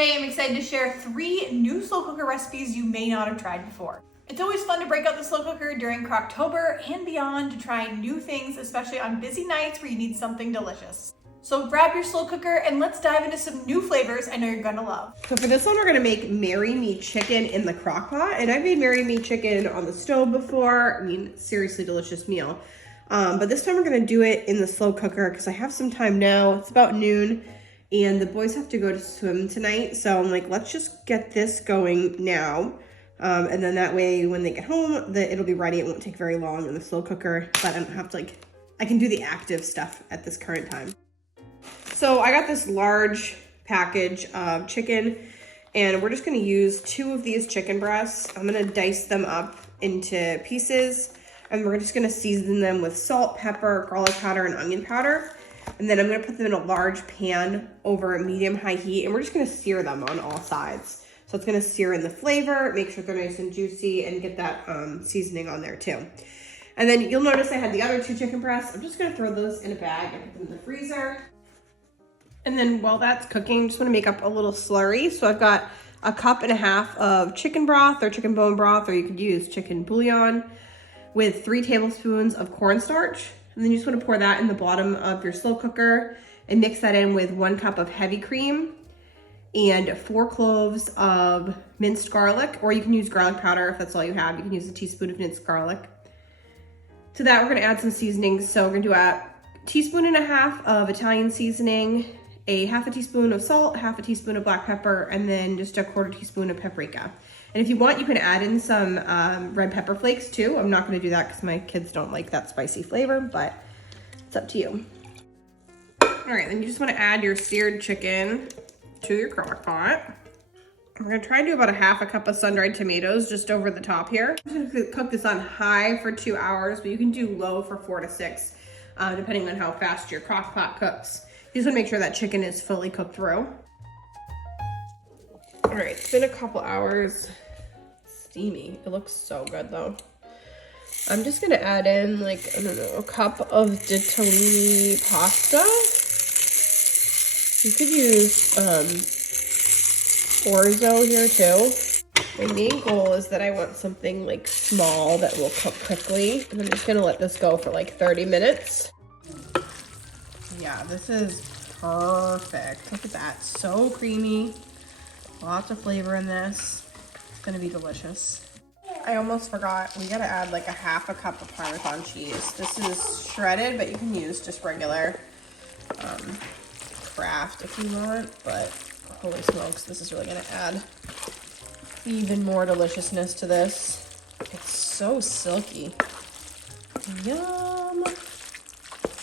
Today I'm excited to share 3 new slow cooker recipes you may not have tried before. It's always fun to break out the slow cooker during Crocktober and beyond to try new things, especially on busy nights where you need something delicious. So grab your slow cooker and let's dive into some new flavors I know you're gonna love. So for this one, we're gonna make Marry Me chicken in the crock pot. And I've made Marry Me chicken on the stove before. I mean, seriously delicious meal. But this time we're gonna do it in the slow cooker because I have some time now. It's about noon and the boys have to go to swim tonight. So I'm like, let's just get this going now. And then that way when they get home, it'll be ready. It won't take very long in the slow cooker, but I don't have to I can do the active stuff at this current time. So I got this large package of chicken and we're just gonna use 2 of these chicken breasts. I'm gonna dice them up into pieces and we're just gonna season them with salt, pepper, garlic powder, and onion powder. And then I'm gonna put them in a large pan over a medium-high heat and we're just gonna sear them on all sides. So it's gonna sear in the flavor, make sure they're nice and juicy, and get that seasoning on there too. And then you'll notice I had the other 2 chicken breasts. I'm just gonna throw those in a bag and put them in the freezer. And then while that's cooking, just wanna make up a little slurry. So I've got a 1.5 cups of chicken broth or chicken bone broth, or you could use chicken bouillon with 3 tablespoons of cornstarch. And then you just wanna pour that in the bottom of your slow cooker and mix that in with 1 cup of heavy cream and 4 cloves of minced garlic, or you can use garlic powder if that's all you have. You can use a teaspoon of minced garlic. To that, we're gonna add some seasonings. So we're gonna do a 1.5 teaspoons of Italian seasoning, a 1/2 teaspoon of salt, 1/2 teaspoon of black pepper, and then just a 1/4 teaspoon of paprika. And if you want, you can add in some red pepper flakes too. I'm not gonna do that because my kids don't like that spicy flavor, but it's up to you. All right, then you just wanna add your seared chicken to your crock pot. We're gonna try and do about a 1/2 cup of sun-dried tomatoes just over the top here. I'm just gonna cook this on high for 2 hours, but you can do low for 4 to 6, depending on how fast your crock pot cooks. You just wanna make sure that chicken is fully cooked through. All right, it's been a couple hours. Steamy, it looks so good though. I'm just gonna add in I don't know, a cup of ditalini pasta. You could use orzo here too. My main goal is that I want something small that will cook quickly. And I'm just gonna let this go for 30 minutes. Yeah, this is perfect. Look at that, so creamy. Lots of flavor in this. It's gonna be delicious. I almost forgot, we gotta add a 1/2 cup of Parmesan cheese. This is shredded, but you can use just regular Kraft if you want, but holy smokes, this is really gonna add even more deliciousness to this. It's so silky. Yum.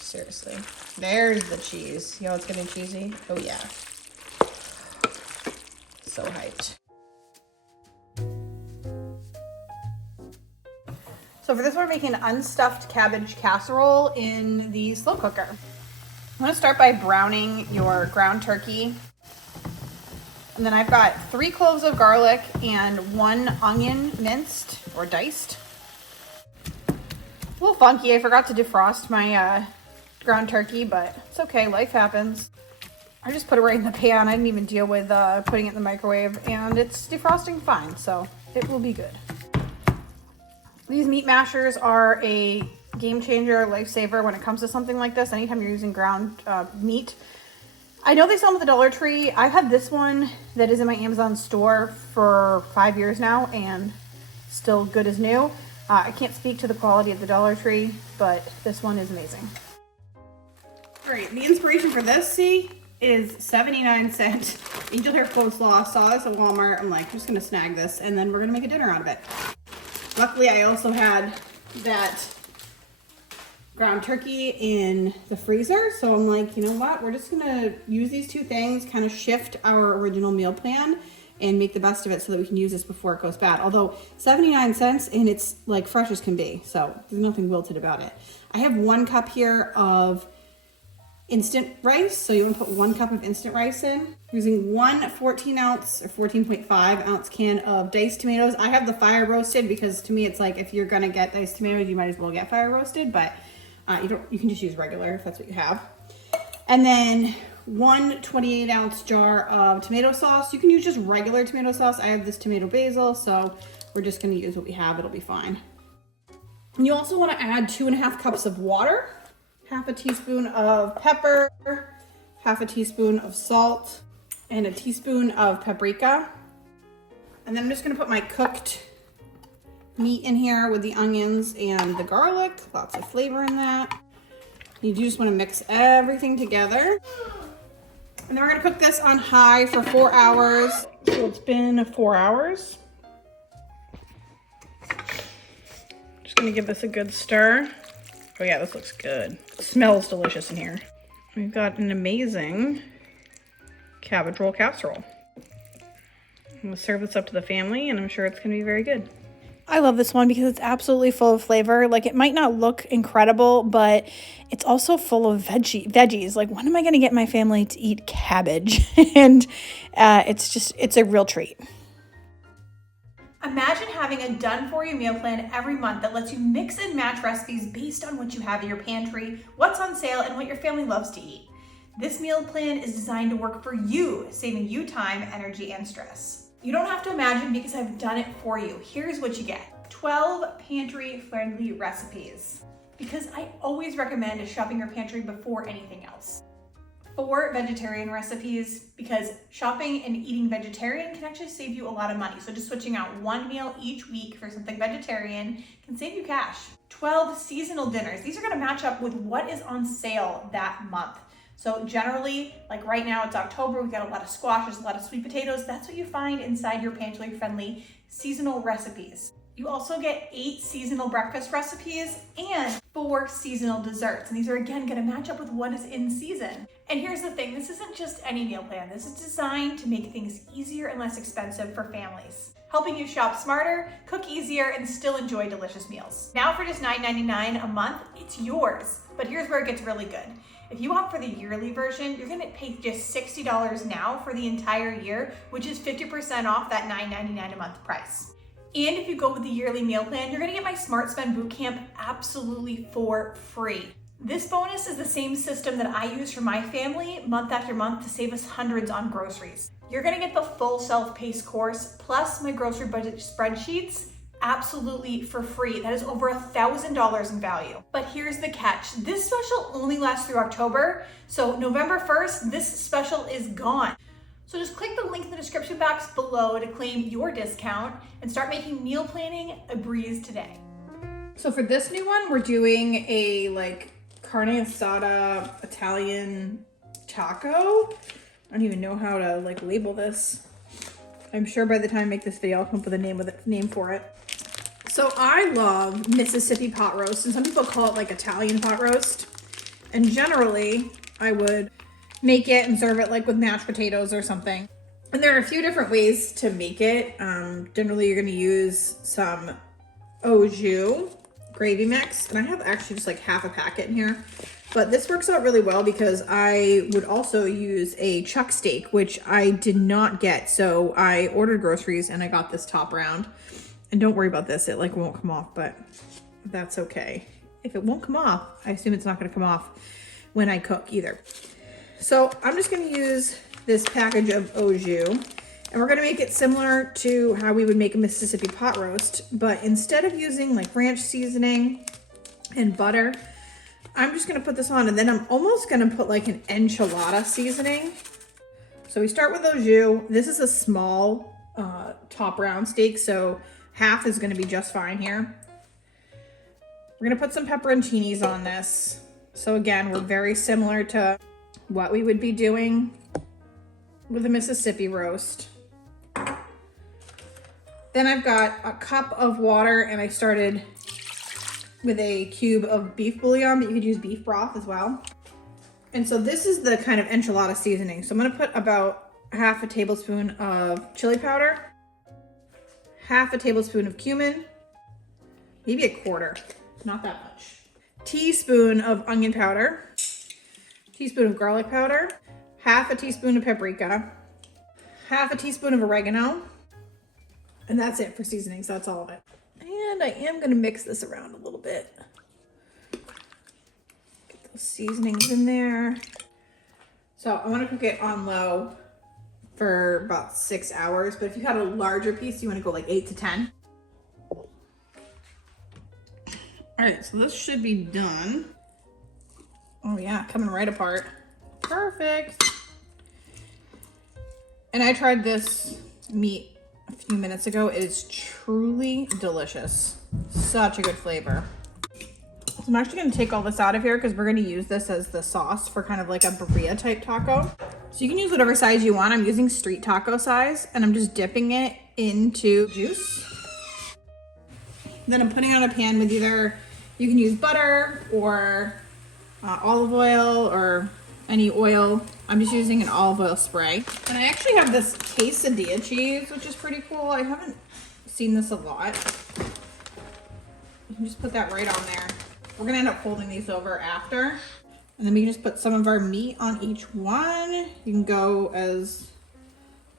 Seriously. There's the cheese. You know it's getting cheesy? Oh yeah. So hyped. So for this we're making an unstuffed cabbage casserole in the slow cooker. I'm gonna start by browning your ground turkey. And then I've got 3 cloves of garlic and 1 onion minced or diced. A little funky, I forgot to defrost my ground turkey, but it's okay, life happens. I just put it right in the pan. I didn't even deal with putting it in the microwave, and it's defrosting fine, so it will be good. These meat mashers are a game changer, lifesaver when it comes to something like this. Anytime you're using ground meat. I know they sell them at the Dollar Tree. I've had this one that is in my Amazon store for 5 years now and still good as new. I can't speak to the quality of the Dollar Tree, but this one is amazing. All right, the inspiration for this, is 79-cent angel hair coleslaw. Saw this at Walmart. I'm just gonna snag this and then we're gonna make a dinner out of it. Luckily, I also had that ground turkey in the freezer. So I'm you know what? We're just gonna use these 2 things, kind of shift our original meal plan and make the best of it so that we can use this before it goes bad. Although 79 cents and it's fresh as can be. So there's nothing wilted about it. I have 1 cup here of instant rice. So you want to put 1 cup of instant rice in. I'm using 1 14-ounce or 14.5 ounce can of diced tomatoes. I have the fire roasted because to me it's if you're gonna get diced tomatoes, you might as well get fire roasted, but you can just use regular if that's what you have. And then one 28-ounce jar of tomato sauce. You can use just regular tomato sauce. I have this tomato basil, so we're just gonna use what we have. It'll be fine. And you also wanna add 2.5 cups of water, half a teaspoon of pepper, half a teaspoon of salt, and a teaspoon of paprika. And then I'm just gonna put my cooked meat in here with the onions and the garlic. Lots of flavor in that. You do just wanna mix everything together. And then we're gonna cook this on high for 4 hours. So it's been 4 hours. Just gonna give this a good stir. Oh yeah, this looks good. It smells delicious in here. We've got an amazing cabbage roll casserole. I'm gonna serve this up to the family and I'm sure it's gonna be very good. I love this one because it's absolutely full of flavor. Like, it might not look incredible, but it's also full of veggies. Like, when am I going to get my family to eat cabbage? And it's a real treat. Imagine having a done-for-you meal plan every month that lets you mix and match recipes based on what you have in your pantry, what's on sale, and what your family loves to eat. This meal plan is designed to work for you, saving you time, energy, and stress. You don't have to imagine because I've done it for you. Here's what you get. 12 pantry-friendly recipes. Because I always recommend shopping your pantry before anything else. 4 vegetarian recipes, because shopping and eating vegetarian can actually save you a lot of money. So just switching out one meal each week for something vegetarian can save you cash. 12 seasonal dinners. These are gonna match up with what is on sale that month. So generally, like right now it's October, we've got a lot of squashes, a lot of sweet potatoes. That's what you find inside your pantry-friendly seasonal recipes. You also get 8 seasonal breakfast recipes and 4 seasonal desserts. And these are again gonna match up with what is in season. And here's the thing, this isn't just any meal plan. This is designed to make things easier and less expensive for families, helping you shop smarter, cook easier, and still enjoy delicious meals. Now for just $9.99 a month, it's yours. But here's where it gets really good. If you opt for the yearly version, you're gonna pay just $60 now for the entire year, which is 50% off that $9.99 a month price. And if you go with the yearly meal plan, you're gonna get my Smart Spend Bootcamp absolutely for free. This bonus is the same system that I use for my family month after month to save us hundreds on groceries. You're gonna get the full self-paced course plus my grocery budget spreadsheets absolutely for free. That is over $1,000 in value. But here's the catch. This special only lasts through October. So November 1st, this special is gone. So just click the link in the description box below to claim your discount and start making meal planning a breeze today. So for this new one, we're doing a like Carneada Italian taco. I don't even know how to like label this. I'm sure by the time I make this video, I'll come up with a name for it. So I love Mississippi pot roast, and some people call it like Italian pot roast. And generally, I would make it and serve it like with mashed potatoes or something. And there are a few different ways to make it. Generally, you're gonna use some au jus gravy mix, and I have actually just like half a packet in here. But this works out really well because I would also use a chuck steak, which I did not get. So I ordered groceries and I got this top round. And don't worry about this, it like won't come off, but that's okay. If it won't come off, I assume it's not gonna come off when I cook either. So I'm just gonna use this package of au jus, and we're gonna make it similar to how we would make a Mississippi pot roast, but instead of using like ranch seasoning and butter, I'm just gonna put this on, and then I'm almost gonna put like an enchilada seasoning. So we start with au jus. This is a small top round steak, so half is gonna be just fine here. We're gonna put some pepperoncinis on this. So again, we're very similar to what we would be doing with a Mississippi roast. Then I've got a cup of water, and I started with a cube of beef bouillon, but you could use beef broth as well. And so this is the kind of enchilada seasoning. So I'm gonna put about half a tablespoon of chili powder, half a tablespoon of cumin, maybe a quarter, not that much. Teaspoon of onion powder, teaspoon of garlic powder, half a teaspoon of paprika, half a teaspoon of oregano, and that's it for seasoning, so that's all of it. And I am gonna mix this around a little bit. Get those seasonings in there. So I want to cook it on low for about 6 hours, but if you had a larger piece, you want to go like 8 to 10. All right, so this should be done. Oh yeah, coming right apart. Perfect. And I tried this meat a few minutes ago. It is truly delicious. Such a good flavor. So I'm actually gonna take all this out of here because we're gonna use this as the sauce for kind of like a birria type taco. So you can use whatever size you want. I'm using street taco size and I'm just dipping it into juice. Then I'm putting it on a pan with either, you can use butter or olive oil or any oil. I'm just using an olive oil spray. And I actually have this quesadilla cheese, which is pretty cool. I haven't seen this a lot. You can just put that right on there. We're gonna end up folding these over after. And then we can just put some of our meat on each one. You can go as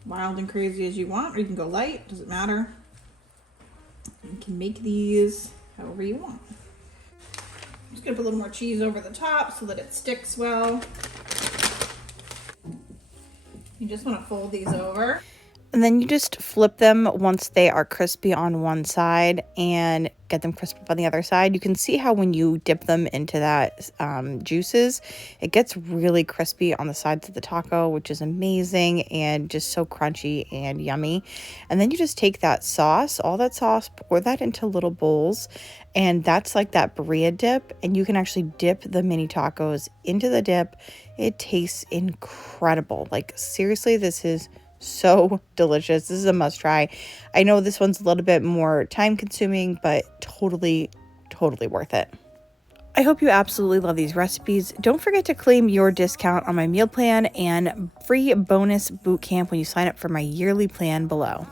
wild and crazy as you want, or you can go light, doesn't matter. You can make these however you want. I'm just gonna put a little more cheese over the top so that it sticks well. You just wanna fold these over. And then you just flip them once they are crispy on one side and get them crisp on the other side. You can see how when you dip them into that juices, it gets really crispy on the sides of the taco, which is amazing and just so crunchy and yummy. And then you just take that sauce, all that sauce, pour that into little bowls, and that's like that birria dip. And you can actually dip the mini tacos into the dip. It tastes incredible. Like seriously, this is so delicious. This is a must try. I know this one's a little bit more time consuming, but totally worth it. I hope you absolutely love these recipes. Don't forget to claim your discount on my meal plan and free bonus boot camp when you sign up for my yearly plan below.